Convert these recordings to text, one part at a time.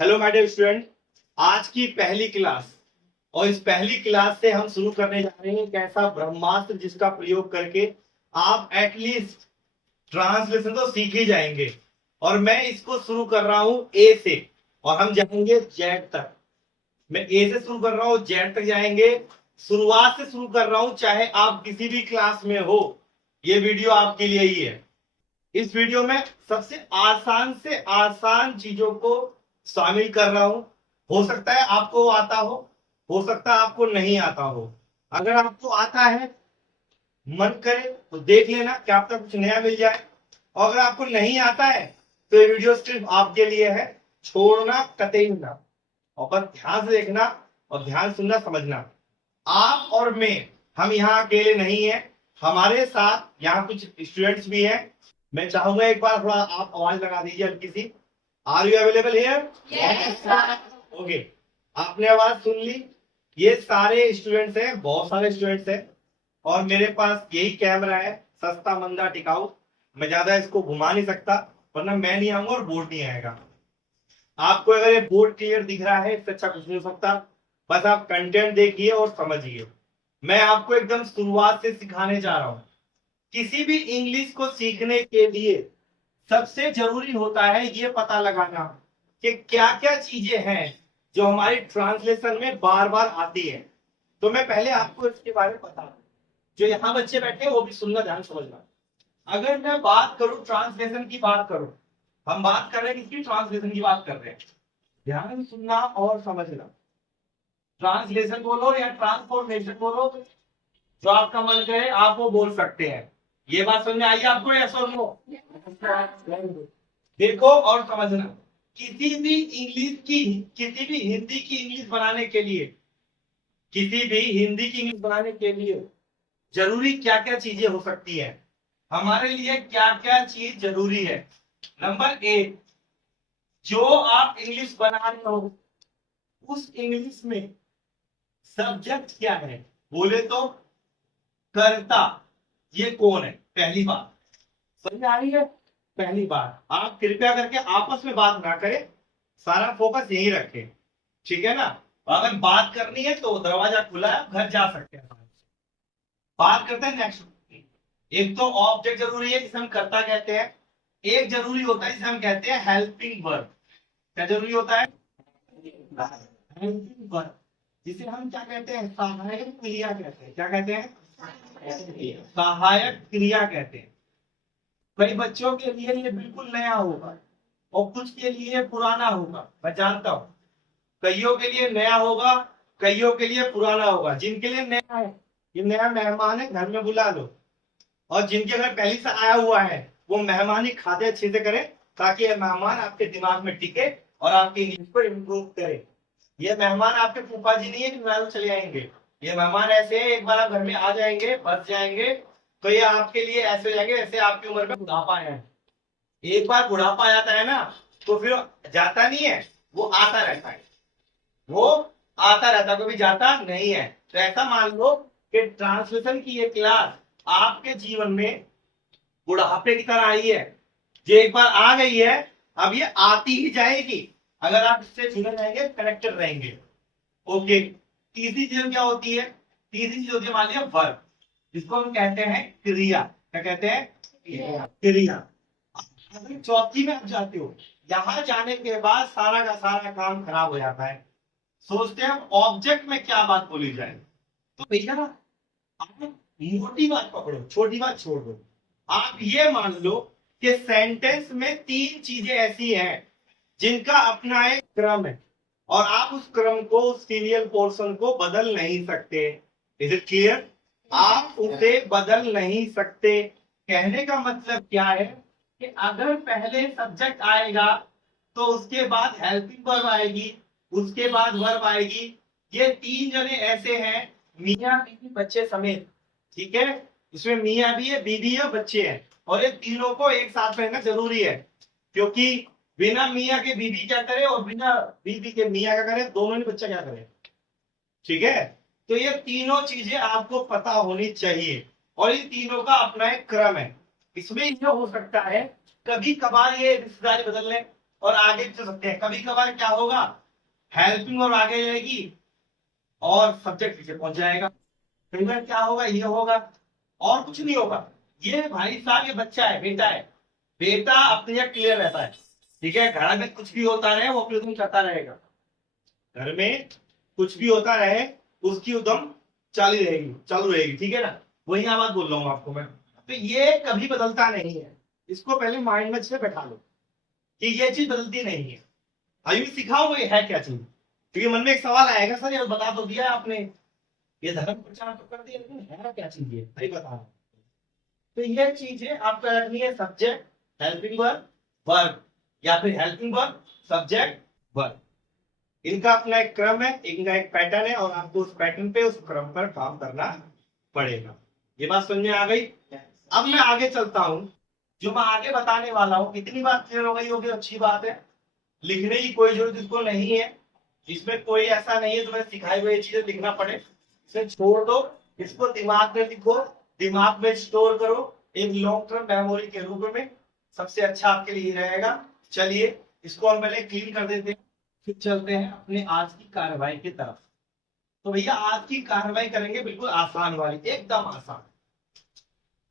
Hello my dear student. आज की पहली क्लास और इस पहली क्लास से हम शुरू करने जा रहे हैं एक ऐसा ब्रह्मास्त्र जिसका प्रयोग करके आप एटलीस्ट ट्रांसलेशन तो सीख ही जाएंगे। और मैं इसको शुरू कर रहा हूं ए से और हम जाएंगे जेड तक। मैं ए से शुरू कर रहा हूं, जेड तक जाएंगे। शुरुआत से शुरू कर रहा हूं, चाहे आप किसी भी क्लास में हो, ये वीडियो आपके लिए ही है। इस वीडियो में सबसे आसान से आसान चीजों को शामिल कर रहा हूं। हो सकता है आपको आता हो सकता है आपको नहीं आता हो। अगर आपको आता है, मन करे तो देख लेना, क्या पता कुछ नया मिल जाए। और अगर आपको नहीं आता है तो ये वीडियो सिर्फ आपके लिए है, छोड़ना कतई ना। और बस ध्यान से देखना और ध्यान सुनना, समझना। आप और हम यहाँ अकेले नहीं है, हमारे साथ यहाँ कुछ स्टूडेंट्स भी हैं। मैं चाहूंगा एक बार थोड़ा आप आवाज लगा दीजिए हल्की सी। Are you available here? Yes, okay, आपने आवाज सुन ली। ये सारे स्टूडेंट्स हैं, बहुत सारे स्टूडेंट्स हैं। और मेरे पास यही कैमरा है, सस्ता मंदा टिकाऊ। मैं ज्यादा इसको घुमा नहीं सकता, वरना मैं नहीं आऊंगा और बोर्ड नहीं आएगा। आपको अगर ये बोर्ड क्लियर दिख रहा है, इससे अच्छा कुछ नहीं हो सकता। बस आप कंटेंट देखिए और समझिए। मैं आपको एकदम शुरुआत से सिखाने जा रहा हूं। किसी भी इंग्लिश को सीखने के लिए सबसे जरूरी होता है ये पता लगाना कि क्या क्या चीजें हैं जो हमारी ट्रांसलेशन में बार बार आती है। तो मैं पहले आपको इसके बारे में बता दूं। जो यहाँ बच्चे बैठे हैं वो भी सुनना, ध्यान समझना। अगर मैं बात करूं, ट्रांसलेशन की बात करूं, हम बात कर रहे हैं किसकी? ट्रांसलेशन की बात कर रहे हैं। ध्यान सुनना और समझना। ट्रांसलेशन बोलो या ट्रांसफॉर्मेशन बोलो, जो आपका मन करे आप वो बोल सकते हैं। ये बात समझ में आई आपको या सुन लो? देखो और समझना। किसी भी हिंदी की इंग्लिश बनाने के लिए, किसी भी हिंदी की इंग्लिश बनाने के लिए जरूरी क्या क्या चीजें हो सकती है, हमारे लिए क्या क्या चीज जरूरी है। नंबर एक, जो आप इंग्लिश बना रहे हो उस इंग्लिश में सब्जेक्ट क्या है? बोले तो कर्ता, ये कौन है? पहली बात समझ में आ रही है? पहली बात, आप कृपया करके आपस में बात ना करें, सारा फोकस यही रखें, ठीक है ना? अगर बात करनी है तो दरवाजा खुला है, घर जा सकते हैं। बात करते हैं नेक्स्ट। एक तो ऑब्जेक्ट जरूरी है जिसे हम कर्ता कहते हैं। एक जरूरी होता है जिसे हम कहते हैं हेल्पिंग वर्ब। क्या जरूरी होता है? हेल्पिंग वर्ब, जिसे हम क्या कहते हैं? सहायक क्रिया कहते हैं। क्या कहते हैं? सहायक क्रिया कहते हैं। कई बच्चों के लिए ये बिल्कुल नया होगा और कुछ के लिए पुराना होगा, मैं जानता हूं। कईयों के लिए नया होगा, कईयों के लिए पुराना होगा। जिनके लिए नया है, ये नया मेहमान है, घर में बुला लो। और जिनके घर पहले से आया हुआ है, वो मेहमानी खाते अच्छे से करें, ताकि यह मेहमान आपके दिमाग में टिके और आपकी इंग्लिश को इम्प्रूव करे। ये मेहमान आपके फूफा जी नहीं है कि नाम चले आएंगे। ये मेहमान ऐसे है, एक बार आप घर में आ जाएंगे, बस जाएंगे, तो ये आपके लिए ऐसे हो जाएंगे जैसे आपकी उम्र में बुढ़ापा आया है। एक बार बुढ़ापा आ जाता है ना, तो फिर जाता नहीं है, वो आता रहता है। वो आता रहता, कभी जाता नहीं है। तो ऐसा मान लो कि ट्रांसलेशन की ये क्लास आपके जीवन में बुढ़ापे की तरह आई है। ये एक बार आ गई है, अब ये आती ही जाएगी अगर आप इससे जुड़े रहेंगे, कनेक्टेड रहेंगे। ओके, तीसरी चीज क्या होती है? तीसरी चीज होती है, मान लिया वर्ब, जिसको हम कहते हैं क्रिया। क्या कहते हैं? क्रिया। अगर चौथी में आप जाते हो, यहां जाने के बाद सारा का सारा काम खराब हो जाता है। सोचते हैं हम ऑब्जेक्ट में क्या बात बोली जाए। तो भैया आप मोटी बात पकड़ो, छोटी बात छोड़ दो। आप ये मान लो कि सेंटेंस में तीन चीजें ऐसी हैं जिनका अपना एक क्रम है और आप उस क्रम को, उस सीरियल पोर्शन को बदल नहीं सकते। Is it clear? आप उसे बदल नहीं सकते। कहने का मतलब क्या है कि अगर पहले सब्जेक्ट आएगा तो उसके बाद हेल्पिंग वर्ब आएगी, उसके बाद वर्ब आएगी। ये तीन जने ऐसे हैं, मियाँ बीवी बच्चे समेत, ठीक है? इसमें मियाँ भी है, बीवी है, बच्चे हैं, और ये तीनों को एक साथ रहना जरूरी है। क्योंकि बिना मियाँ के बीवी क्या करे और बिना बीवी के मियाँ क्या करे, दोनों ने बच्चा क्या करे, ठीक है? तो ये तीनों चीजें आपको पता होनी चाहिए और इन तीनों का अपना एक क्रम है। इसमें यह हो सकता है कभी कभार ये रिश्तेदारी बदल लें, कभी कभार ये रिश्तेदारी बदल लें, कभी कभार ये रिश्तेदारी बदल लें, कभी कभार ये रिश्तेदारी बदल लें। और आगे भी चल सकते हैं। कभी कभार क्या होगा, हेल्पिंग वर्ब आगे जाएगी और सब्जेक्ट पीछे पहुंच जाएगा। कई बार क्या होगा, ये होगा और कुछ नहीं होगा। ये भाई साहब ये बच्चा है, बेटा है, बेटा अपने यहाँ क्लियर रहता है, ठीक है। घर में कुछ भी होता रहे वो अपनी उद्यम करता रहेगा, घर में कुछ भी होता रहे उसकी उद्यम चालू रहेगी, ठीक है ना। वही यहाँ बात बोल रहा हूँ आपको मैं। तो ये कभी बदलता नहीं है, इसको पहले माइंड में से बैठा लो कि ये चीज बदलती नहीं है। अभी सिखाओगे है क्या चीज, क्योंकि मन में एक सवाल आएगा, सर ये बता तो दिया आपने, ये धर्म प्रचार तो कर दिया, लेकिन है क्या चीज ये नहीं बता। तो ये चीज है आपका रखनी है सब्जेक्ट हेल्पिंग वर्ब वर्ब, या फिर हेल्पिंग वर्ब सब्जेक्ट वर्ब। इनका अपना एक क्रम है, इनका एक पैटर्न है, और आपको उस पैटर्न पे उस क्रम पर काम करना पड़ेगा। ये बात समझ में आ गई। अब मैं आगे चलता हूं, जो मैं आगे बताने वाला हूं, इतनी बात क्लियर हो गई होगी, अच्छी बात है। लिखने की कोई जरूरत इसको नहीं है, इसमें कोई ऐसा नहीं है तुम्हें सिखाई हुई चीजें लिखना पड़े, इसे छोड़ दो, इसको दिमाग में लिखो, दिमाग में स्टोर करो एक लॉन्ग टर्म मेमोरी के रूप में, सबसे अच्छा आपके लिए रहेगा। चलिए इसको हम पहले क्लीन कर देते हैं, फिर चलते हैं अपने आज की कार्रवाई की तरफ। तो भैया आज की कार्रवाई करेंगे बिल्कुल आसान वाली, एकदम आसान,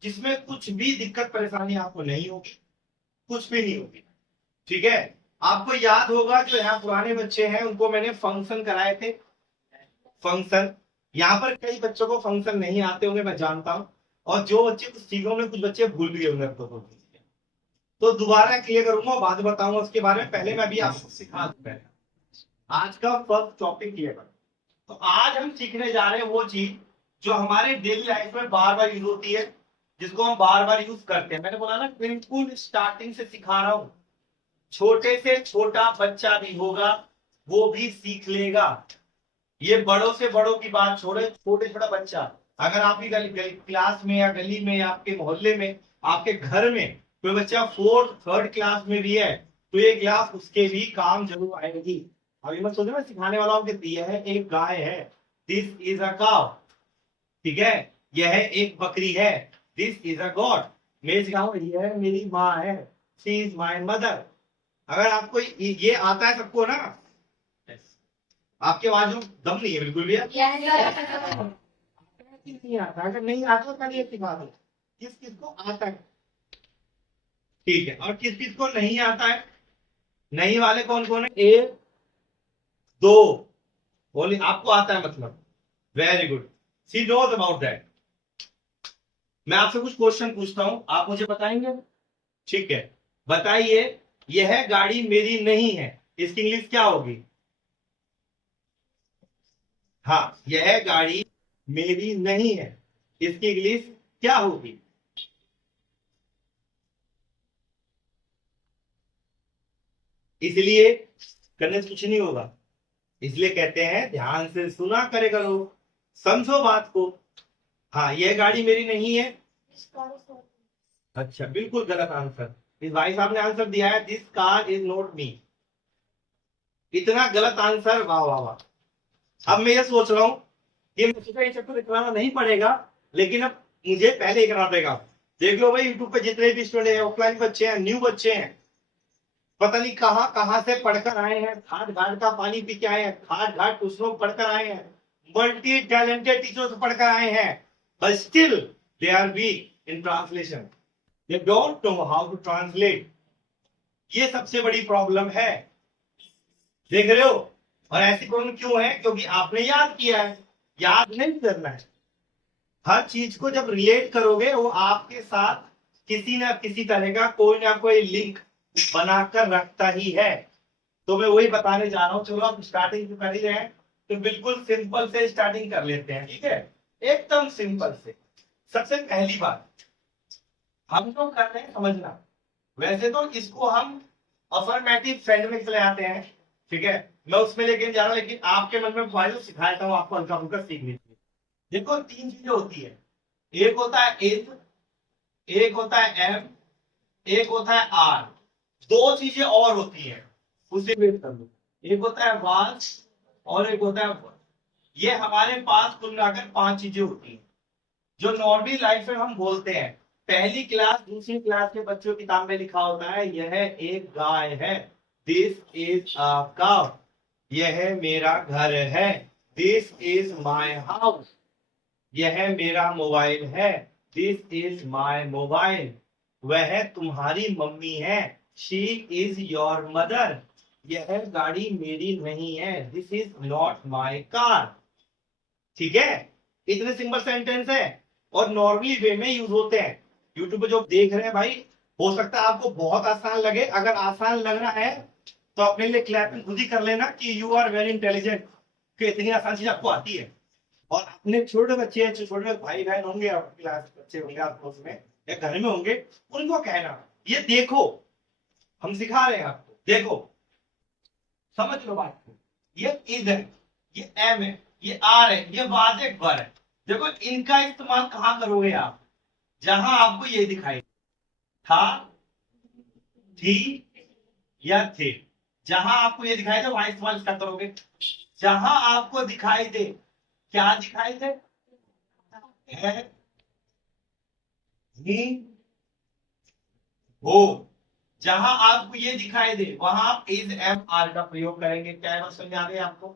जिसमें कुछ भी दिक्कत परेशानी आपको नहीं होगी, कुछ भी नहीं होगी, ठीक है। आपको याद होगा जो यहाँ पुराने बच्चे हैं उनको मैंने फंक्शन कराए थे, फंक्शन। यहाँ पर कई बच्चों को फंक्शन नहीं आते होंगे, मैं जानता हूँ, और जो बच्चे कुछ सीखे होंगे कुछ बच्चे भूल भी गए होंगे तो दोबारा क्लियर करूंगा, बाद में बताऊंगा उसके बारे में। पहले मैं भी आपको सिखा दूंगा। आज का फर्स्ट टॉपिक क्लियर कर, तो आज हम सीखने जा रहे हैं वो चीज जो हमारे डेली लाइफ में बार बार यूज होती है, जिसको हम बार बार यूज करते हैं। मैंने बोला ना बिल्कुल स्टार्टिंग से सिखा रहा हूं, छोटे से छोटा बच्चा भी होगा वो भी सीख लेगा। ये बड़ों से बड़ों की बात छोड़े, छोटे छोटा बच्चा, अगर आपकी क्लास में या गली में या आपके मोहल्ले में आपके घर में कोई बच्चा 4th 3rd क्लास में भी है तो ये क्लास उसके भी काम जरूर आएगी। अभी मैं सोच रहा सिखाने वाला हूँ कि यह एक गाय है, दिस इज अ काउ, ठीक है। यह एक बकरी है, दिस इज अ गॉड। मैं सिखाऊंगा यह मेरी माँ है, शी इज माई मदर। अगर आपको ये आता है सबको ना, आपके आवाज में दम नहीं है बिल्कुल भी, नहीं आता, अगर नहीं आता तो ये सिखा दो किस किस को आता है, ठीक है। और किस किस को नहीं आता है, नहीं वाले कौन कौन है, 1 2 बोली आपको आता है मतलब, very good, she knows about that. मैं आपसे कुछ क्वेश्चन पूछता हूं, आप मुझे बताएंगे, ठीक है। बताइए यह गाड़ी मेरी नहीं है, इसकी इंग्लिश क्या होगी। हाँ, यह गाड़ी मेरी नहीं है, इसकी इंग्लिश क्या होगी। इसलिए करने से कुछ नहीं होगा, इसलिए कहते हैं ध्यान से सुना करे करो, समझो बात को। हाँ, यह गाड़ी मेरी नहीं है, अच्छा बिल्कुल गलत आंसर। इस भाई साहब ने आंसर दिया है this car is not me. इतना गलत आंसर, वाह वाह वाह। अब मैं ये सोच रहा हूं कि मुझे ये चक्कर दिखलाना नहीं पड़ेगा, लेकिन अब मुझे पहले ही करना पड़ेगा। देख लो भाई यूट्यूब पे जितने भी स्टूडेंट हैं, ऑफलाइन बच्चे हैं, न्यू बच्चे हैं, पता नहीं कहां कहां से पढ़कर आए हैं, घाट घाट का पानी पी के आए हैं, घाट घाट ट्यूशनों पढ़कर आए हैं, मल्टी टैलेंटेड टीचरों से पढ़कर आए हैं, but still they are weak in translation, they don't know how to translate। ये सबसे बड़ी प्रॉब्लम है, देख रहे हो। और ऐसी प्रॉब्लम क्यों है, क्योंकि आपने याद किया है, याद नहीं करना है। हर चीज को जब रिलेट करोगे वो आपके साथ किसी ना किसी तरह का कोई ना कोई लिंक बनाकर रखता ही है। तो मैं वही बताने जा रहा हूं। चलो आप स्टार्टिंग कर ही रहे हैं तो बिल्कुल सिंपल से स्टार्टिंग कर लेते हैं, ठीक है, एकदम सिंपल से। सबसे पहली बात हम जो कर रहे हैं समझना, वैसे तो इसको हम अफर्मेटिव सेंड में चले आते हैं, ठीक है, मैं उसमें लेके जा रहा हूं, लेकिन आपके मन में फाइल सिखाता हूं, आपको हल्का फुल्का सीख लीजिए। देखो 3 चीजें होती है, एक होता है इज, एक होता है एम, एक होता है आर, 2 चीजें और होती है, उसे वेट कर लो। एक होता है वाज और एक होता है वर। ये हमारे पास कुल मिलाकर 5 चीजें होती हैं जो नॉर्मली लाइफ में हम बोलते हैं। पहली क्लास दूसरी क्लास के बच्चों की किताब में लिखा होता है यह एक गाय है, दिस इज अ काउ, यह मेरा घर है। दिस इज माई हाउस, यह मेरा मोबाइल है। दिस इज माई मोबाइल, वह तुम्हारी मम्मी है। शी इज योर मदर, यह गाड़ी मेरी नहीं है। This is not my car. ठीक है, इतने सिंपल सेंटेंस है और नॉर्मली वे में यूज होते हैं। यूट्यूब पे जो देख रहे हैं भाई, हो सकता है आपको बहुत आसान लगे। अगर आसान लग रहा है तो अपने लिए क्लैपिंग खुद ही कर लेना कि यू आर वेरी इंटेलिजेंट, कि इतनी आसान चीज आपको आती है। और अपने छोटे बच्चे, छोटे भाई बहन होंगे, आपकी क्लास बच्चे होंगे आसपास में या घर में होंगे, उनको कहना ये देखो, हम सिखा रहे हैं आपको, देखो समझ लो बात को। ये इज है, ये एम है, ये आर है, ये वाज एक वर है। देखो इनका इस्तेमाल कहां करोगे आप? जहां आपको ये दिखाई, था, थी या थे, जहां आपको ये दिखाई दे वहां इस्तेमाल इसका करोगे। जहां आपको दिखाई दे, क्या दिखाई दे? है, ही, हो। जहां आपको ये दिखाई दे वहां आप इज एम आर का प्रयोग करेंगे। क्या बात समझ आ रही है आपको?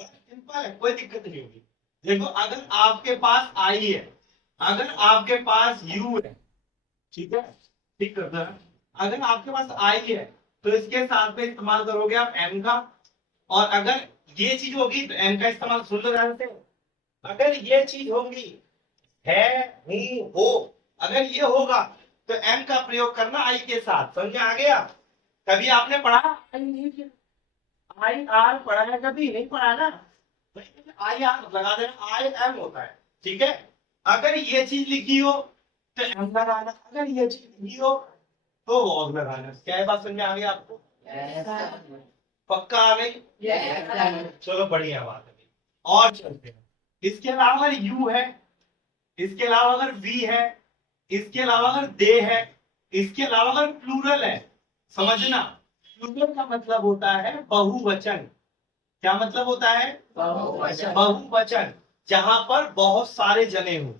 सिंपल है, कोई दिक्कत नहीं होगी। देखो अगर आपके पास आई है, अगर आपके पास यू है, ठीक है, ठीक करना है। अगर आपके पास आई है तो इसके साथ में इस्तेमाल करोगे आप एम का। और अगर ये चीज होगी तो एम का इस्तेमाल, सुन लो ध्यान से, अगर ये चीज होगी है, ही, हो, अगर ये होगा तो एम का प्रयोग करना आई के साथ। समझ में आ गया? कभी आपने पढ़ा आई आर पढ़ा है? कभी नहीं पढ़ा ना। आई आर लगा देना, आई एम होता है। ठीक है, अगर ये चीज लिखी हो तो एम लगाना, अगर ये चीज लिखी हो तो वॉज लगाना। क्या है बात समझ में आ गई आपको? पक्का आ गई? चलो बढ़िया बात है। और चलते हैं, इसके अलावा अगर यू है, इसके अलावा अगर वी है, इसके अलावा अगर दे है, इसके अलावा अगर प्लूरल है, समझना प्लूरल का मतलब होता है बहुवचन। क्या मतलब होता है? बहुवचन। बहुवचन, जहां पर बहुत सारे जने हो,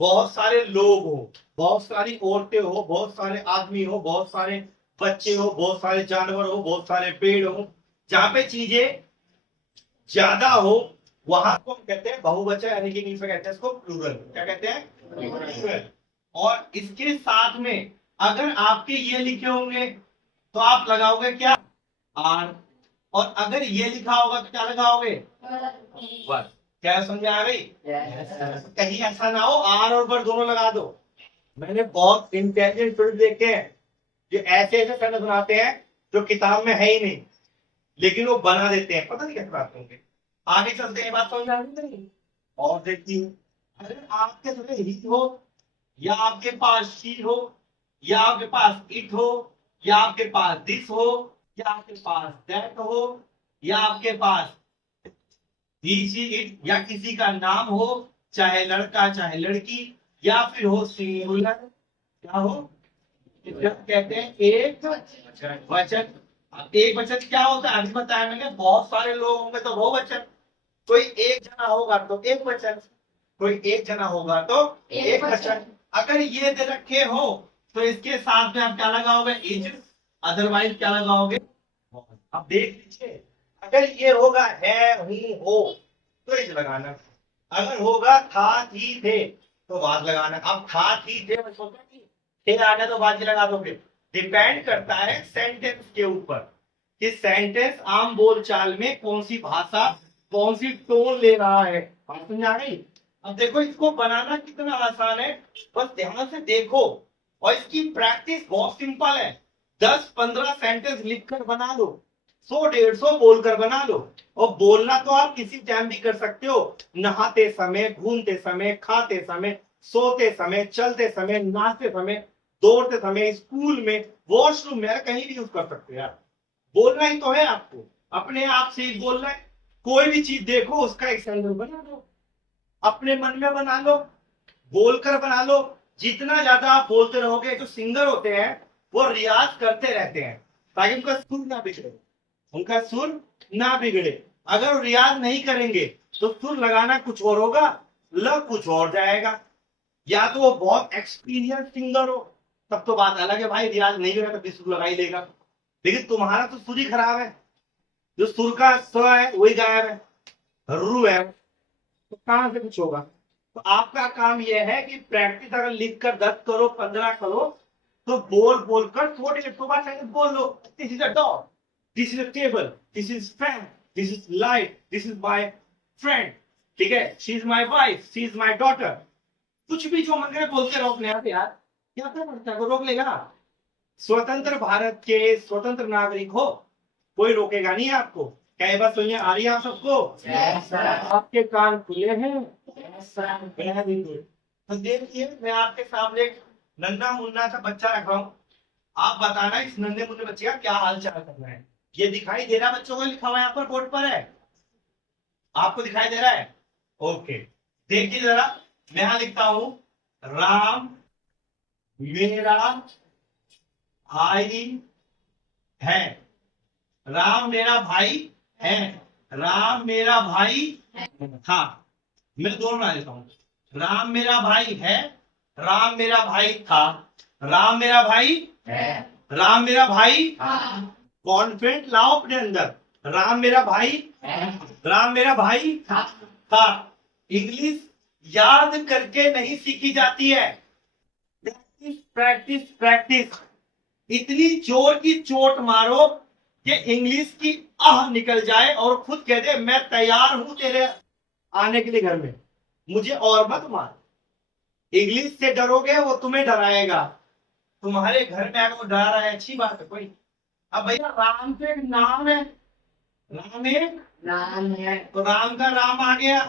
बहुत सारे लोग हो, बहुत सारी औरतें हो, बहुत सारे आदमी हो, बहुत सारे बच्चे हो, बहुत सारे जानवर हो, बहुत सारे पेड़ हो, जहां पे चीजें ज्यादा हो वहां को हम कहते हैं बहुवचन, यानी कि इंग्लिश में कहते हैं इसको प्लूरल। क्या कहते हैं? प्लूरल। और इसके साथ में अगर आपके ये लिखे होंगे तो आप लगाओगे क्या? आर। और अगर ये लिखा होगा तो क्या लगाओगे? वर। क्या समझ में आ गई? कहीं ऐसा ना हो आर और वर दोनों लगा दो। मैंने बहुत इंटेलिजेंट स्टूडेंट देखे हैं जो ऐसे ऐसे सेंटेंस बनाते हैं जो किताब में है ही नहीं, लेकिन वो बना देते हैं, पता नहीं कैसे बात होंगे। आगे चलते हैं, बात समझ आ रही नहीं? और देखती हूँ, अगर आपके साथ ही हो, या आपके पास शी हो, या आपके पास इट हो, या आपके पास दिस हो, या आपके पास दैट हो, या आपके पास ही शी इट, या किसी का नाम हो, चाहे लड़का चाहे लड़की, या फिर हो सिंगुलर, क्या हो? कहते हैं एक वचन। अब एक वचन क्या होता है अभी बताया मैंने, बहुत सारे लोग होंगे तो बहुवचन। कोई एक जना होगा तो एक वचन, कोई एक जना होगा तो एक वचन। अगर ये दे रखे हो तो इसके साथ में आप क्या लगाओगे? इज। अदरवाइज क्या लगाओगे? अब देख लीजिए, अगर ये होगा है, हूं, हो, तो इज लगाना। अगर होगा था, थी, थे, तो बाद लगाना। अब था, थी, थे मैं सोचा कि थे आ गया तो बाद लगा दोगे। डिपेंड करता है सेंटेंस के ऊपर कि सेंटेंस आम बोलचाल में कौन सी भाषा, कौन सी टोन ले रहा है। बात समझ आ गई? अब देखो इसको बनाना कितना आसान है, बस ध्यान से देखो। और इसकी प्रैक्टिस बहुत सिंपल है। 10-15 सेंटेंस लिखकर बना लो, 100-150 बोलकर बना लो। और बोलना तो आप किसी टाइम भी कर सकते हो, नहाते समय, घूमते समय, खाते समय, सोते समय, चलते समय, नाचते समय, दौड़ते समय, स्कूल में, वॉशरूम में, कहीं भी यूज कर सकते हो यार। बोलना ही तो है आपको, अपने आप से ही बोलना है। कोई भी चीज देखो उसका एक सेंटेंस बना दो, अपने मन में बना लो, बोलकर बना लो। जितना ज्यादा आप बोलते रहोगे, जो सिंगर होते हैं वो रियाज करते रहते हैं ताकि उनका सुर ना बिगड़े, उनका सुर ना बिगड़े। अगर वो रियाज नहीं करेंगे तो सुर लगाना कुछ और होगा, लग कुछ और जाएगा। या तो वो बहुत एक्सपीरियंस सिंगर हो, तब तो बात अलग है भाई, रियाज नहीं होगा तो भी सुर लगा ही लेगा। लेकिन तुम्हारा तो सुर ही खराब है, जो सुर का स है वही गायब है, रू है, तो कहां से कुछ होगा। तो आपका काम यह है कि प्रैक्टिस अगर लिख कर 10 करो 15 करो, तो बोल बोलकर थोड़ी एक बार सेंटेंस बोल लो। This is a dog, this is a table, this is fan, this is light, this is my friend, ठीक है, she is my wife, she is my daughter. कुछ भी जो मन करे बोलते रहो अपने आप यार, क्या फर्क पड़ता है, वो रोक लेगा। स्वतंत्र भारत के स्वतंत्र नागरिक हो, कोई रोकेगा नहीं आपको। क्या ये बात सुनिए आ रही है आप सबको? yes, आपके कान खुले हैं? yes, very good. तो देखिए मैं आपके सामने एक नन्हा मुन्ना सा बच्चा रखा हूं, आप बताना इस नन्हे मुन्ने बच्चे का क्या हाल चाल करना है। ये दिखाई दे रहा है बच्चों को, लिखा हुआ यहाँ पर बोर्ड पर है, आपको दिखाई दे रहा है? ओके, देखिए जरा, मैं यहां लिखता हूं, राम मेरा भाई है, राम मेरा भाई है, राम मेरा भाई था। मैं दोनों बना देता हूं, राम मेरा भाई है, राम मेरा भाई था, राम मेरा भाई है, राम मेरा भाई कॉन्फिडेंट लाओ अपने अंदर, राम मेरा भाई है, राम मेरा भाई था। इंग्लिश याद करके नहीं सीखी जाती है, प्रैक्टिस प्रैक्टिस प्रैक्टिस। इतनी जोर की चोट मारो कि इंग्लिश की आह निकल जाए और खुद कह दे मैं तैयार हूं तेरे आने के लिए घर में, मुझे और मत मार। इंग्लिश से डरोगे वो तुम्हें डराएगा, तुम्हारे घर में आकर वो डरा रहा है, अच्छी बात है कोई। अब भैया राम तो एक नाम है, राम एक नाम है, तो राम का राम आ गया।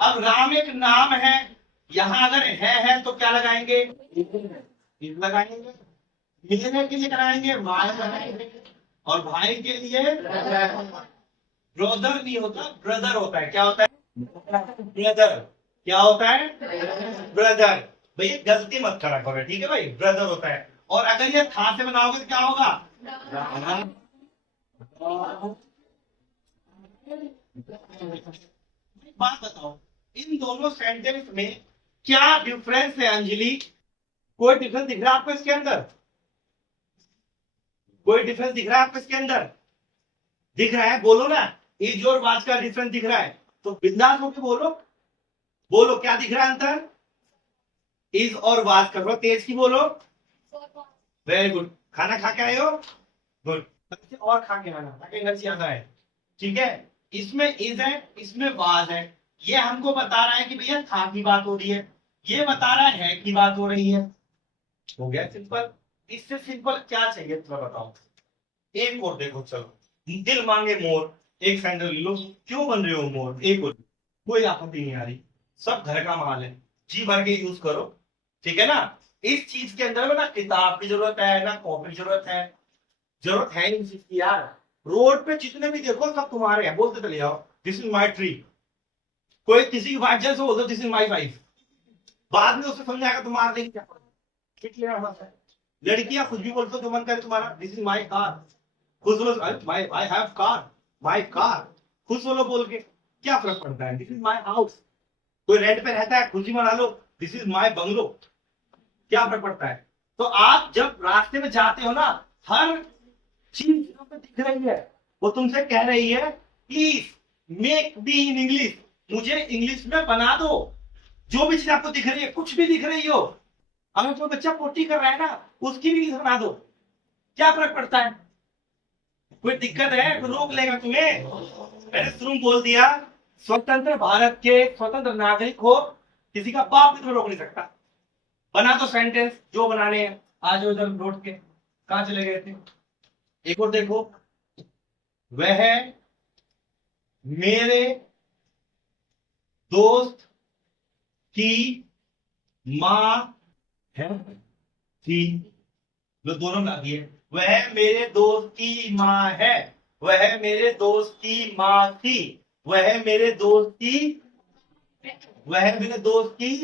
अब राम एक नाम है, यहां अगर है तो क्या लगाएंगे? इज लगाएंगे। मिलने के लिए कराएंगे भाई लगाएंगे, और भाई के लिए ब्रदर नहीं होता, ब्रदर होता है। क्या होता है? ब्रदर। क्या होता है? ब्रदर। भैया गलती मत करा करो, ठीक है भाई, ब्रदर होता है। और अगर ये था से बनाओगे तो क्या होगा? बात बताओ, इन दोनों सेंटेंस में क्या डिफरेंस है अंजलि? कोई डिफरेंस दिख रहा है आपको इसके अंदर? कोई डिफरेंस दिख रहा है आपको इसके अंदर? दिख रहा है? बोलो ना, इज और वाज का डिफरेंस दिख रहा है तो बिंदास होकर बोलो, बोलो क्या दिख रहा है अंतर? इज और वाज का, थोड़ा तेज की बोलो। Very good. खाना खा के आए हो? गुड। और खा के आना ताकि एनर्जी आता है, ठीक है। इसमें इज है, इसमें वाज है, ये हमको बता रहा है कि भैया था की बात हो रही है, ये बता रहा है की बात हो रही है। हो गया सिंपल। इससे सिंपल क्या चाहिए थोड़ा बताओ। एक और देखो, चलो, दिल मांगे मोर, एक सैंडल ले लो, क्यों बन रहे हो मोर, एक और, कोई आपत्ति नहीं आ रही, सब घर का माल है, जी भर के यूज करो, ठीक है ना। इस चीज के अंदर में ना किताब की जरूरत है ना कॉपी की जरूरत है, जरूरत है इन चीज की यार। रोड पे जितने भी देखो सब तुम्हारे हैं, बोलते चले जाओ दिस इज माई ट्री। कोई किसी की वाइफ जैसे बोल दो दिस इज माई वाइफ, बाद में उसे समझाएगा तुम्हारा देख क्या पिट लेना होता है। लड़कियां खुद भी बोलते जो मन करे तुम्हारा, दिस इज माई कार, खुश बोलो my I have car, my car, खुश बोलो बोल के, क्या फर्क पड़ता है? This is my house. कोई रेंट पे रहता है, खुशी मना लो, दिस इज माई बंगलो, क्या फर्क पड़ता है? तो आप जब रास्ते में जाते हो ना, हर चीज जो पे दिख रही है वो तुमसे कह रही है please make me in English, मुझे इंग्लिश में बना दो। जो भी चीज आपको दिख रही है, कुछ भी दिख रही हो, अगर कोई बच्चा पोटी कर रहा है ना, उसकी भी इंग्लिश बना दो, क्या फर्क पड़ता है? कोई दिक्कत है तो रोक लेगा तुम्हें? मैंने शुरू में बोल दिया, स्वतंत्र भारत के स्वतंत्र नागरिक हो, किसी का बाप भी तुम्हें रोक नहीं सकता। बना दो सेंटेंस जो बनाने हैं, आज उधर रोड के कहा चले गए थे। एक और देखो, वह मेरे दोस्त की मां है थी, जो दोनों लग गई है, वह मेरे दोस्त की मां है, वह मेरे दोस्त की मां थी, वह मेरे दोस्त की, वह मेरे दोस्त की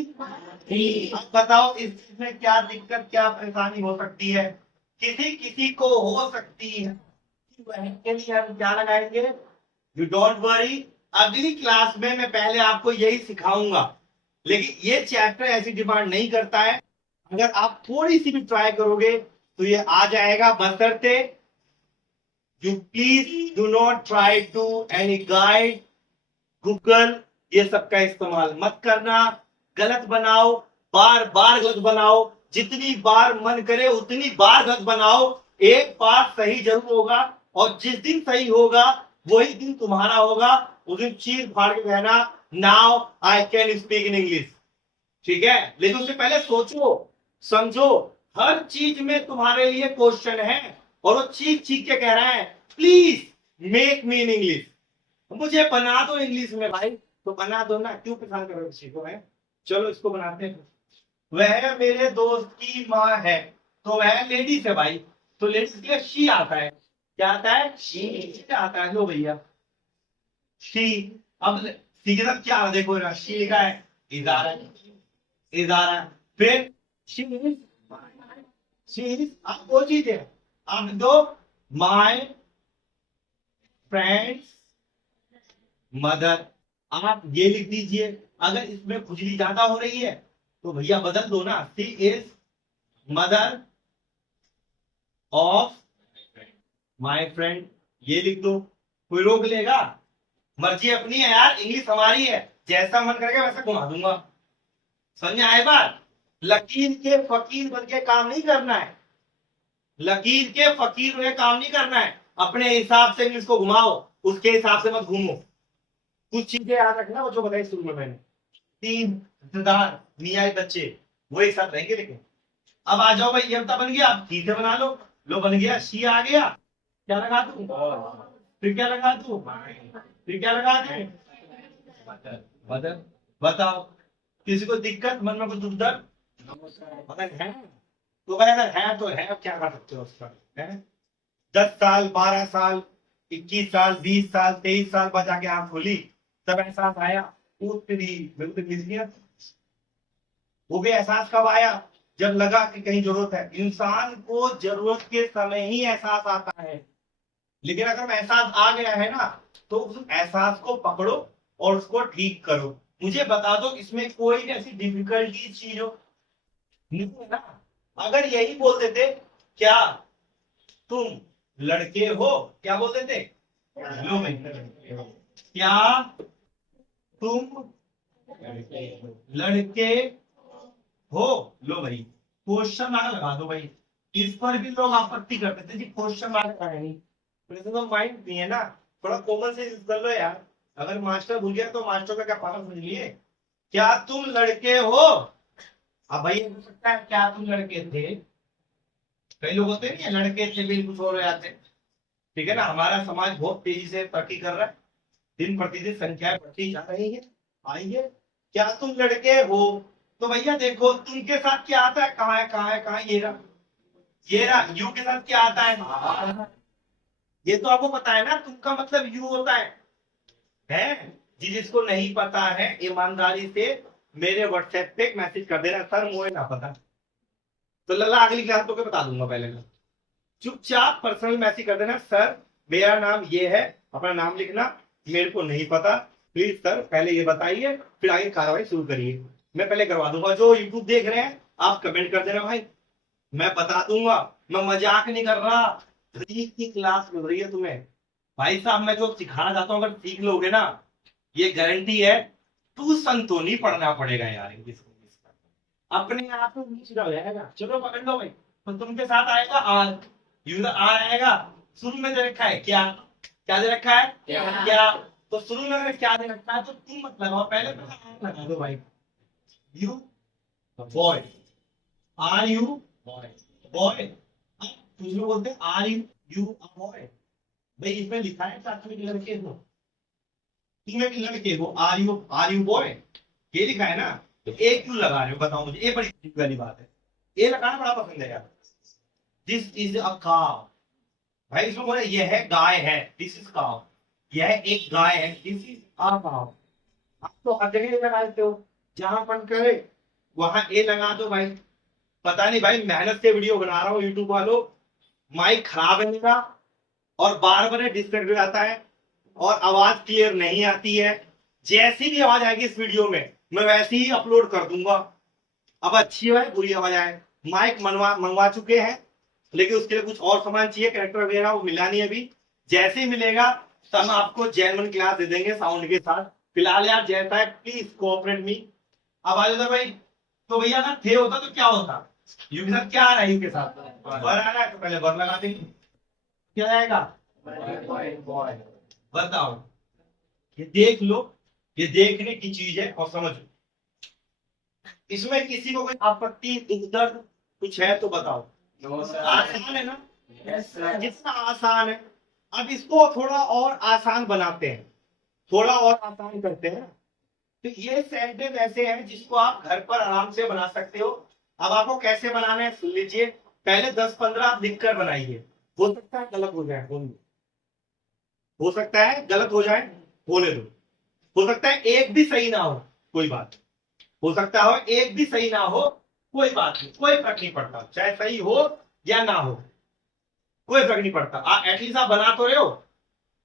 थी। अब बताओ इस चीज में क्या दिक्कत क्या परेशानी हो सकती है? किसी किसी को हो सकती है, वह के लिए हम क्या लगाएंगे? यू डोंट वरी, अगली क्लास में मैं पहले आपको यही सिखाऊंगा, लेकिन ये चैप्टर ऐसी डिमांड नहीं करता है। अगर आप थोड़ी सी भी ट्राई करोगे तो ये आ जाएगा, बशर्ते you please do not try to any guide, Google, ये सब का इस्तेमाल मत करना। गलत बनाओ, बार बार गलत बनाओ, जितनी बार मन करे उतनी बार गलत बनाओ, एक बार सही जरूर होगा, और जिस दिन सही होगा वही दिन तुम्हारा होगा। उस दिन चीर फाड़ के कहना now I can speak in English, ठीक है। लेकिन उससे पहले सोचो समझो, हर चीज में तुम्हारे लिए क्वेश्चन है, और वो चीख चीख के कह रहा है please make me in English, मुझे बना दो इंग्लिश में। भाई तो बना दो ना, क्यों परेशान करो किसी को है। चलो इसको बनाते हैं। वह मेरे दोस्त की माँ है, तो वह लेडीज है भाई, तो लेडीज के लिए शी आता है। क्या आता है? शी आता है। लो भैया शी, अब सी के साथ क्या आ रहा देखो ना, शी लिखा है इजारा, इजारा। फिर शी इज, आप वो चीज है, आप दो माय फ्रेंड्स मदर, आप ये लिख दीजिए। अगर इसमें खुजली ज्यादा हो रही है तो भैया बदल दो ना, she is mother of my friend, ये लिख दो। कोई रोक लेगा? मर्जी अपनी है यार, इंग्लिश हमारी है, जैसा मन करेगा वैसा घुमा दूंगा। समझ में आए बात? लकीर के फकीर बन के काम नहीं करना है, लकीर के फकीर बन के काम नहीं करना है। अपने हिसाब से इंग्लिश को घुमाओ, उसके हिसाब से मत घूमो। कुछ चीजें याद रखना, वो जो बताई शुरू में मैंने, 3 रिश्तेदार मियाँ बच्चे वो एक साथ रहेंगे। लेकिन अब आ जाओ भाई, ये हफ्ता बन गया, आप सी से बना लो। लो बन गया, शी आ गया, क्या लगा दूं? फिर क्या लगा दूं? फिर क्या लगा दूं? बदल। बताओ किसी को दिक्कत, मन में कुछ दुख दर्द? अगर है तो भाई, अगर है तो है, अब क्या कर सकते हो उसका है। 10 साल 12 साल 21 साल 20 साल 23 साल बाद जाके आंख खोली, तब एहसास आया बिल्कुल मिस गया। वो भी एहसास कब आया? जब लगा कि कहीं जरूरत है। इंसान को जरूरत के समय ही एहसास आता है, लेकिन अगर एहसास आ गया है ना, तो उस एहसास को पकड़ो और उसको ठीक करो। मुझे बता दो इसमें कोई ऐसी डिफिकल्टी चीज हो नहीं है ना। अगर यही बोलते थे क्या तुम लड़के हो, क्या बोलते थे? लो भाई, क्या तुम लड़के हो? लो भाई, क्वेश्चन मार्क लगा दो भाई। इस पर भी लोग आपत्ति करते थे जी, क्वेश्चन मार्क है नहीं, तो माइंड नहीं है ना, थोड़ा कॉमन सेंस यूज कर लो यार। अगर मास्टर भूल गया तो मास्टर का क्या पागल समझ लिए? क्या तुम लड़के हो? अब भाई हो सकता है क्या तुम लड़के थे, कई लोग होते नहीं है लड़के थे बिल्कुल हो रहे आते, ठीक है ना। हमारा समाज बहुत तेजी से तरक्की कर रहा है, दिन प्रतिदिन संख्या बढ़ती जा रही है। आइए, क्या तुम लड़के हो? तो भैया देखो तुम के साथ क्या आता है, कहाँ है कहाँ है कहाँ है, ये रहा, ये रहा। यू के साथ क्या आता है? ये तो आपको पता है ना, तुम का मतलब यू होता है जी। जिसको नहीं पता है ईमानदारी से मेरे व्हाट्सएप पे मैसेज कर देना, सर मुझे ना पता, तो लल्ला अगली क्लास तो बता दूंगा। पहले मैं चुपचाप पर्सनल मैसेज कर देना, सर मेरा नाम ये है, अपना नाम लिखना, मेरे को नहीं पता, प्लीज सर पहले ये बताइए, फिर आगे कार्रवाई शुरू करिए। मैं पहले करवा दूंगा। जो यूट्यूब देख रहे हैं आप कमेंट कर देना भाई, मैं बता दूंगा, मैं मजाक नहीं कर रहा। फ्री की क्लास मिल रही है तुम्हें भाई साहब, मैं जो सिखाना चाहता हूँ अगर सीख लोगे ना, ये गारंटी है ट्यूशन तो नहीं पढ़ना पड़ेगा यार इंग्लिश को, अपने आप में इंग्लिश हो जाएगा। चलो पकड़ लो भाई, तो तुमके साथ आएगा आर, यूजर आर आएगा। शुरू में दे रखा है क्या, क्या दे रखा है क्या, तो शुरू में अगर क्या दे रखा है तो तुम मत लगाओ, पहले लगा दो भाई। You boy, are you boy, कुछ लोग बोलते हैं आर यू बॉय। भाई इसमें लिखा है साथ में लड़के हो, तुम एक लड़के हो, आर यू बॉय, ये लिखा है ना, तो एक क्यों लगा रहे हो बताओ मुझे, ये बड़ी वाली बात है, ये लगाना बड़ा पसंद है यार। दिस इज अ काव, भाई इसमें बोले ये है गाय है, दिस इज काव, यह एक गाय है, दिस इज अ काव। आप तो हर जगह लगा देते हो, जहां मन करे वहां ए लगा दो भाई। पता नहीं भाई, मेहनत से वीडियो बना रहा हूँ यूट्यूब वालों, माइक खराब है मेरा और बार बार डिस्कनेक्ट हो जाता है और आवाज क्लियर नहीं आती है। जैसी भी आवाज आएगी इस वीडियो में मैं वैसे ही अपलोड कर दूंगा। अब अच्छी है बुरी आवाज आए, माइक मंगवा चुके हैं, लेकिन उसके लिए कुछ और सामान चाहिए, कैरेक्टर वगैरह वो मिला नहीं अभी, जैसे ही मिलेगा तो हम आपको जेन्युइन क्लास दे देंगे साउंड के साथ। फिलहाल यार जैसा है प्लीज कोऑपरेट मी। अब आ जाओ भाई। तो भैया अगर थे होता तो क्या होता? यू के साथ क्या आ रहा है? यू के साथ वर आ रहा है, तो पहले वर लगा देंगे। क्या आएगा? बताओ। ये देख लो, ये देखने की चीज है और समझो। इसमें किसी को कोई आपत्ति दुख दर्द कुछ है तो बताओ। आसान है ना? जितना आसान है। अब इसको थोड़ा और आसान बनाते हैं, थोड़ा और आसान करते हैं। तो ये सेंटेंस ऐसे हैं जिसको आप घर पर आराम से बना सकते हो। अब आपको कैसे बनाना है सुन लीजिए। पहले 10-15 आप लिख कर बनाइए। हो सकता है गलत हो जाए, हो सकता है गलत हो जाए, होने दो। हो सकता है एक भी सही ना हो, कोई बात। हो सकता हो एक भी सही ना हो, कोई बात नहीं, कोई फर्क नहीं पड़ता, चाहे सही हो या ना हो, कोई फर्क नहीं पड़ता। एटलीस्ट आप बना तो रहे हो।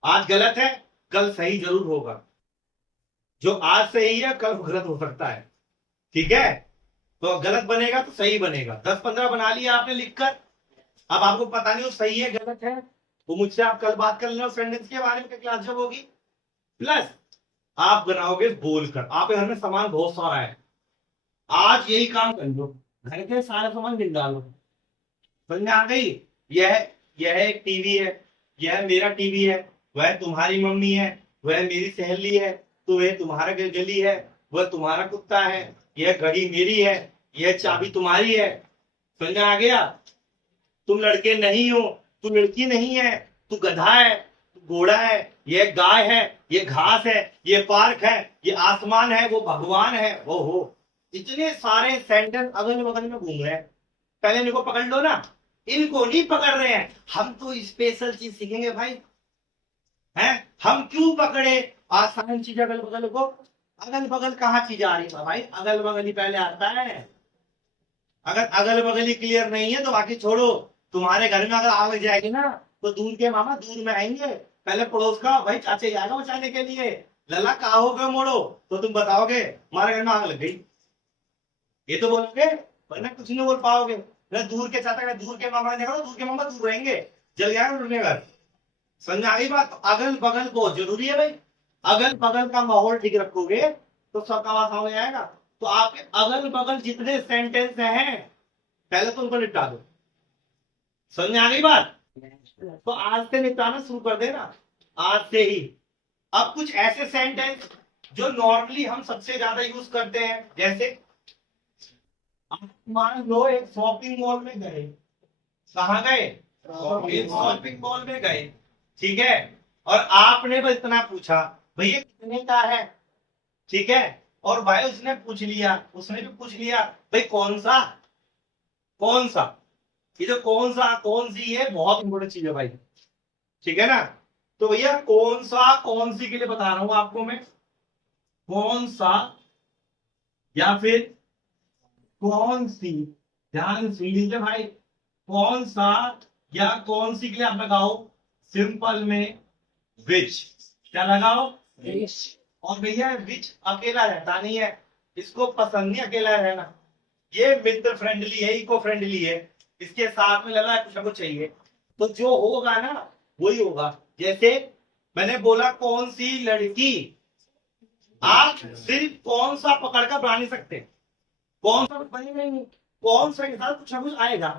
आज गलत है, कल सही जरूर होगा। जो आज सही है कल गलत हो सकता है, ठीक है? तो गलत बनेगा तो सही बनेगा। 10-15 बना लिया आपने लिखकर। अब आपको पता नहीं वो सही है गलत है, तो मुझसे आप कल बात कर लेना सेंटेंस के बारे में, क्लास जब होगी। प्लस आप बनाओगे बोलकर। आपके घर में सामान बहुत सारा है, आज यही काम कर लो, घर के सारे सामान गिन डालो। समझ में आ गई? यह एक टीवी है, यह मेरा टीवी है, वह तुम्हारी मम्मी है, वह मेरी सहेली है, तो वह तुम्हारा गली है, वह तुम्हारा कुत्ता है, यह घड़ी मेरी है, यह चाबी तुम्हारी है। समझ में आ गया? तुम लड़के नहीं हो, तू लड़की नहीं है, तू गधा है, तू घोड़ा है, यह गाय है, ये घास है, ये पार्क है, ये आसमान है, वो भगवान है। वो हो इतने सारे सेंटेंस अगल बगल में घूम रहे हैं। पहले इनको पकड़ लो ना, इनको नहीं पकड़ रहे हैं। हम तो स्पेशल चीज सीखेंगे भाई, हैं? हम क्यों पकड़े आसान चीज अगल बगल को? अगल बगल कहाँ चीज आ रही है भाई? अगल बगल ही पहले आता है। अगर अगल बगल ही क्लियर नहीं है तो बाकी छोड़ो। तुम्हारे घर में अगर आग लग जाएगी ना, तो दूर के मामा दूर में आएंगे, पहले पड़ोस का भाई चाचे आएगा बचाने के लिए। लल्ला कहा होगा मोड़ो, तो तुम बताओगे हमारे घर में आग लग गई, ये तो बोलोगे, वरना कुछ नहीं बोल पाओगे। दूर के चाचा, दूर के मामा देखो, दूर के मामा दूर रहेंगे, जल गया उड़ने घर। समझ में आ गई बात? अगल बगल बहुत जरूरी है भाई। अगल बगल का माहौल ठीक रखोगे तो सबका आवाज समझ आएगा। तो आपके अगल बगल जितने सेंटेंस हैं पहले तो उनको निपटा दो। समझ में आ गई बात? तो आज से निपटाना शुरू कर देना, आज से ही। अब कुछ ऐसे सेंटेंस जो नॉर्मली हम सबसे ज्यादा यूज करते हैं, जैसे आप मान लो एक शॉपिंग मॉल में गए। कहाँ गए? एक शॉपिंग मॉल में गए, ठीक है? और आपने बस इतना पूछा भैया कितने का है, ठीक है? और भाई उसने पूछ लिया, उसने भी पूछ लिया भाई कौन सा, कौन सा। ये जो कौन सा कौन सी है बहुत इंपॉर्टेंट चीज है भाई, ठीक है ना? तो भैया कौन सा कौन सी के लिए बता रहा हूं आपको मैं। कौन सा या फिर कौन सी, ध्यान सुन लीजिए भाई। कौन सा या कौन सी के लिए आप लगाओ सिंपल में विच। क्या लगाओ? विच। और भैया विच अकेला रहता नहीं है, इसको पसंद नहीं अकेला रहना। ये मित्र फ्रेंडली है, इको फ्रेंडली है, इसके साथ में लगा कुछ ना कुछ चाहिए। तो जो होगा ना वही होगा। जैसे मैंने बोला कौन सी लड़की, आप सिर्फ कौन सा पकड़कर बना नहीं सकते। कौन सा बनी नहीं, कौन सा के साथ कुछ ना कुछ आएगा।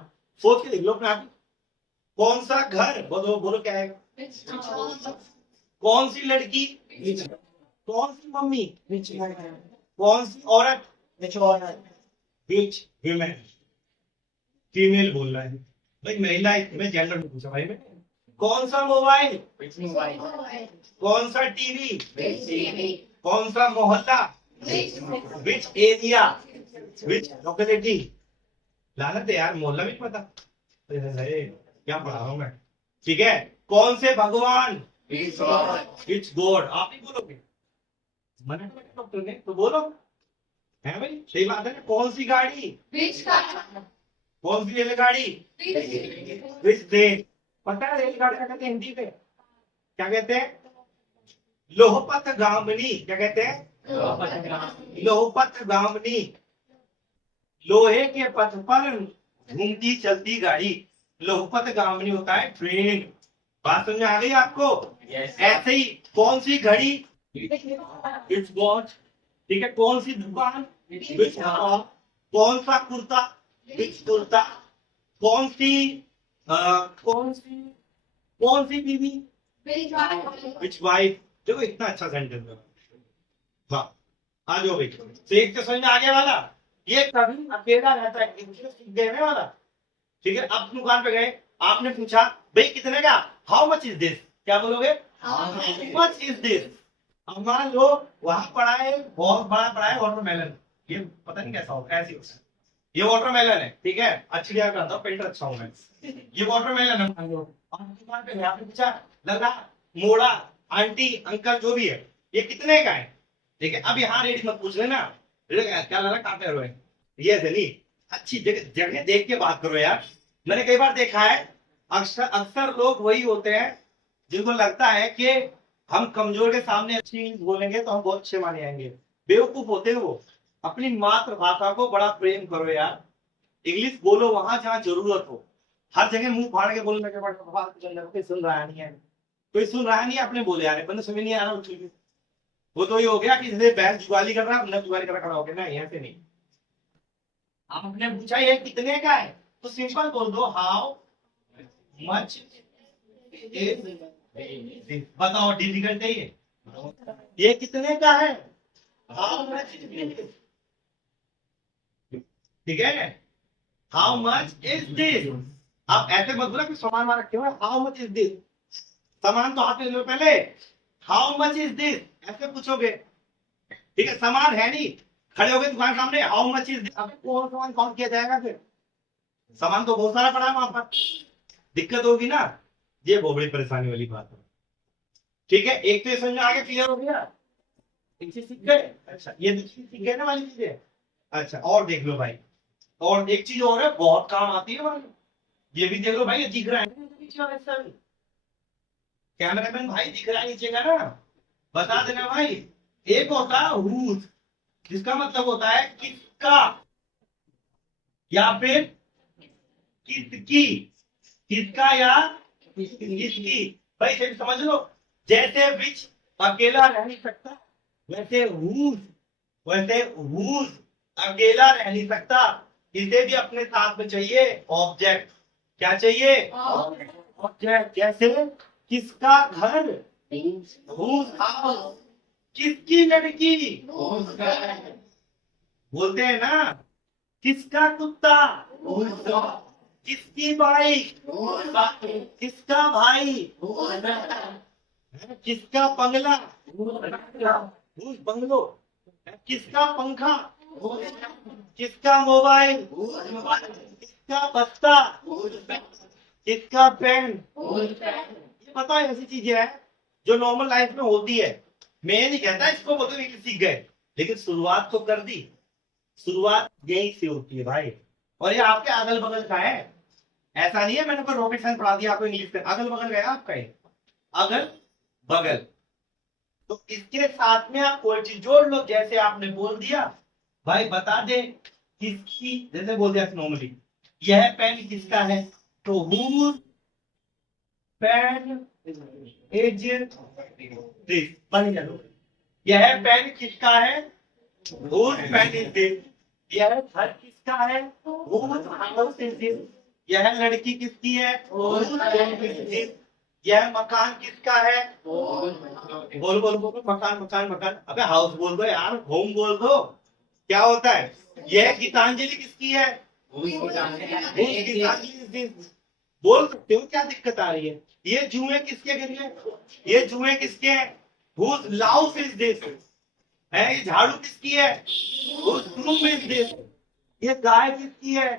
सोच के देख लो अपने आप। कौन सा घर, बोलो बोलो क्या है? कौन सी लड़की, कौन सी मम्मी, कौन सी औरत, बीच ह्यूमन, फीमेल बोल रहा है भाई, महिला में जेंडर में पूछा भाई मैं। कौन सा मोबाइल, कौन सा टीवी, कौन सा मोहल्ला, विच एरिया, विच लोकेलिटी। लानत है यार, मोहल्ला भी पता। अरे क्या पढ़ा रहा हूं मैं, ठीक है? कौन से भगवान, विच गॉड। आप ही बोलोगे, मना डॉक्टर ने तो बोलो, है भाई सही बात है ना? कौन सी गाड़ी, कौन सी रेलगाड़ी, विच ट्रेन। पता है रेलगाड़ी क्या कहते हैं हिंदी में? क्या कहते हैं? लोहपत गामनी। क्या कहते हैं? लोहपत गामनी। लोहे के पथ पर घूमती चलती गाड़ी। लोहपत गामनी होता है ट्रेन। बात समझ में आ गई आपको? ऐसे ही कौन सी घड़ी, इट्स वॉच। ठीक है, कौन सी दुकान, विच शॉप। कौन सा कुर्ता, विच कुर्ता। कौन सी कौन सी कौन सी बीवी, विच वाइफ। देखो इतना अच्छा सेंटेंस है। वाह, आ जाओ भाई। तो एक तो समझ में आगे वाला, ये कभी अकेला रहता है, देने वाला। ठीक है, अब दुकान पे गए, आपने पूछा भाई कितने का, हाउ मच इज दिस। क्या बोलोगे, हाउ मच इज दिस। अब मान लो वहां पड़ा है, बहुत बड़ा पड़ा है वाटरमेलन। ये पता नहीं कैसा होगा, ऐसी होता है। ये वाटरमेलन है, ठीक है, अच्छी जगह करता हूँ, पेंटर अच्छा हूँ मैं। ये वाटरमेलन है, मान लो आप दुकान पे गए, आपने पूछा लगा, मोड़ा, आंटी, अंकल, जो भी है, ये कितने का है। ठीक है, अब यहाँ रेट मत पूछ लेना, क्या लगा काटे रहे हैं, ये ऐसे नहीं। अच्छी जगह जगह देख के बात करो यार। मैंने कई बार देखा है, अक्सर अक्सर लोग वही होते हैं जिनको लगता है कि हम कमजोर के सामने अच्छी इंग्लिश बोलेंगे तो हम बहुत अच्छे माने जाएंगे। बेवकूफ होते हैं वो। अपनी मातृभाषा को बड़ा प्रेम करो यार। इंग्लिश बोलो वहां जहां जरूरत हो। हर जगह मुंह फाड़ के बोलने के बाद कोई सुन रहा नहीं है, कोई सुन रहा नहीं है, अपने बोले आ रहे, बंदे समझ नहीं आ रहा उनको। वो तो ये हो गया कि जैसे बैल जुगाली कर रहा है, न जुगाली कर रहा, खड़ा हो गया ना, ऐसे नहीं। आपने पूछा ये कितने का है, तो सिंपल बोल दो, हाउ मच इज। बताओ डिफिकल्ट है ये कितने का है, हाउ मच इज। ठीक है, हाउ मच इज दिस। आप ऐसे मत बोला कि सामान वहां रखे हुए, हाउ मच इज दिस। सामान तो हाथ में लो पहले, हाउ मच इज दिस ऐसे पूछोगे। ठीक है, सामान है नहीं, खड़े हो गए दुकान सामने, हाउ मच इज दिस। अब कौन सामान काउंट किया जाएगा फिर, सामान तो बहुत सारा पड़ा है वहां पर, दिक्कत होगी ना। ये बहुत बड़ी परेशानी वाली बात है। ठीक है, एक तो ये समझ में आगे, क्लियर हो गया, एक चीज सीख गए। अच्छा, ये दूसरी सीख गए ना वाली चीजें। अच्छा, और देख लो भाई, और एक चीज और है, बहुत काम आती है भाई। ये भी देख लो भाई, ये दिख रहा है कैमरामैन भाई, दिख रहा है नीचे का ना, बता देना भाई। एक होता है हुज, जिसका मतलब होता है किसका, या फिर किसकी, किसका या किसकी। भाई सिर्फ समझ लो, जैसे विच अकेला रह नहीं सकता, वैसे हुज अकेला रह नहीं सकता। इसे भी अपने साथ में चाहिए ऑब्जेक्ट। क्या चाहिए, ऑब्जेक्ट। जैसे किसका घर, हुज हाउस। किसकी लड़की, बोलते हैं ना, किसका कुत्ता, किसकी बाइक, किसका भाई, किसका बंगला, बंगलो, किसका पंखा, किसका मोबाइल, किसका बस्ता, किसका पेन। ये पता है, ऐसी चीजें है जो नॉर्मल लाइफ में होती है। मैं नहीं कहता इसको बोलते इंग्लिश सीख गए, लेकिन शुरुआत तो कर दी। शुरुआत यही से होती है भाई। और ये आपके अगल बगल का है, ऐसा नहीं है मैंने कोई रॉकेट साइंस पढ़ा दिया आपको इंग्लिश का। अगल बगल गया आपका ये, अगल बगल। तो इसके साथ में आप कोई चीज जोड़ लो, जैसे आपने बोल दिया भाई, बता दे किसकी, जैसे बोल दिया नॉर्मली, यह पेन किसका है, तो हु पेन इज दिस। बन गया। यह पेन किसका है, whose pen is this? यह घर किसका है, whose house is this? यह लड़की किसकी है, whose home is this? यह मकान किसका है, बोल बोल बोल, मकान मकान मकान। अबे हाउस बोल दो यार, होम बोल दो। क्या होता है, यह गीतांजलि किसकी है, whose गीतांजलि is this? बोल सकते हो, क्या दिक्कत आ रही है। ये जुए किसके घर में, ये जुए किसके हैं, whose house is this? है ये झाड़ू किसकी है, उस रूम में दे। ये गाय किसकी है,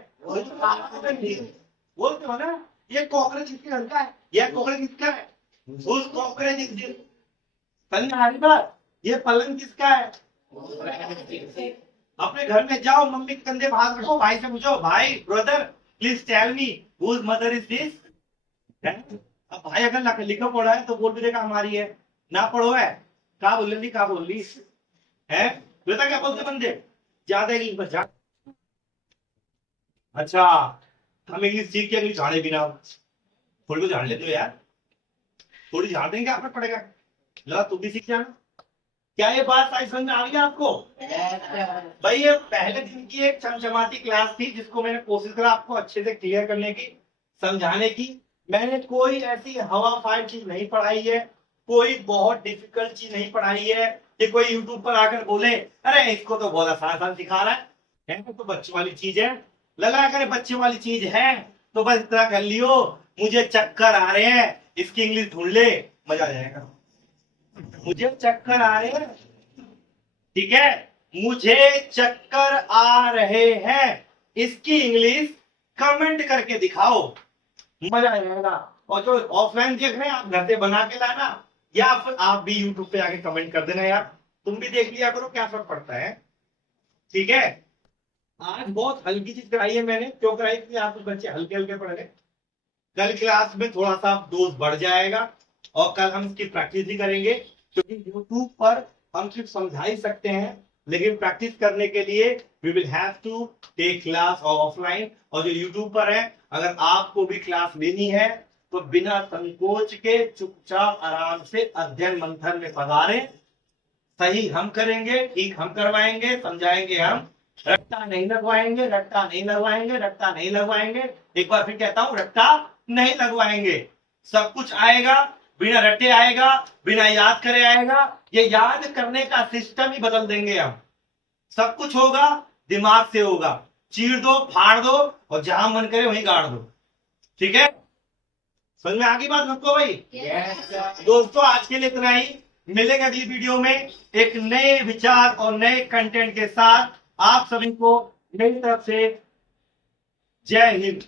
बोलते हो ना। ये कॉकरोच किसके घर का है, यह कॉकरोच किसका है, उस कॉकरोच इस दिन। समझ आ रही बात। ये पलंग किसका है, अपने घर में जाओ, मम्मी के कंधे पर हाथ रखो, भाई से पूछो, भाई brother please tell me whose mother is this. अब भाई अगर लिखा पड़ा है तो बोल भी देगा हमारी है, ना पढ़ो है क्या बोल रही, क्या बोल रही है। बेटा क्या बोलते बंदे, ज्यादा इंग्लिश पर जा। अच्छा, हम इंग्लिश सीख के इंग्लिश झाड़े बिना, थोड़ी बहुत झाड़ लेते हो यार। थोड़ी ध्यान देंगे, आपको पड़ेगा, जरा तू भी सीख जाना। क्या ये बात सारी समझ में आ गई आपको? भाई ये पहले दिन की एक चमचमाती क्लास थी जिसको मैंने कोशिश करा आपको अच्छे से क्लियर करने की, समझाने की। मैंने कोई ऐसी हवा फाइल चीज नहीं पढ़ाई है, कोई बहुत डिफिकल्ट चीज नहीं पढ़ाई है कि कोई यूट्यूब पर आकर बोले अरे इसको तो बहुत आसान सिखा रहा है, तो बच्चों वाली चीज है, लगा करे बच्चों वाली चीज है तो बस इतना कर लियो, मुझे चक्कर आ रहे हैं इसकी इंग्लिश ढूंढ ले, मजा आ जाएगा। मुझे चक्कर आ रहे हैं, ठीक है, मुझे चक्कर आ रहे हैं, इसकी इंग्लिश कमेंट करके दिखाओ, मजा आएगा। और जो ऑफलाइन देख रहे हैं आप घर से बना के लाना, या फिर आप भी यूट्यूब पे आके कमेंट कर देना यार, तुम भी देख लिया करो क्या फर्क पड़ता है, ठीक है। आज बहुत हल्की चीज कराई है मैंने, क्यों कराई थी, आप बच्चे हल्के हल्के पढ़ रहे, कल क्लास में थोड़ा सा डोज बढ़ जाएगा और कल हम इसकी प्रैक्टिस भी करेंगे, क्योंकि यूट्यूब पर हम सिर्फ समझा ही सकते हैं, लेकिन प्रैक्टिस करने के लिए we will have to take class offline. और जो यूट्यूब पर है, अगर आपको भी क्लास लेनी है तो बिना संकोच के चुपचाप आराम से अध्ययन मंथन में पधारें, सही हम करेंगे, ठीक हम करवाएंगे, समझाएंगे हम, रट्टा नहीं लगवाएंगे, रट्टा नहीं लगवाएंगे, रट्टा नहीं लगवाएंगे। एक बार फिर कहता हूं, रट्टा नहीं लगवाएंगे, सब कुछ आएगा, बिना रट्टे आएगा, बिना याद करे आएगा, ये याद करने का सिस्टम ही बदल देंगे हम, सब कुछ होगा दिमाग से होगा, चीर दो फाड़ दो और जहां मन करे वहीं गाड़ दो, ठीक है। समझ में आ गई बात सबको भाई? दोस्तों आज के लिए इतना ही, मिलेंगे अगली वीडियो में एक नए विचार और नए कंटेंट के साथ। आप सभी को मेरी तरफ से जय हिंद।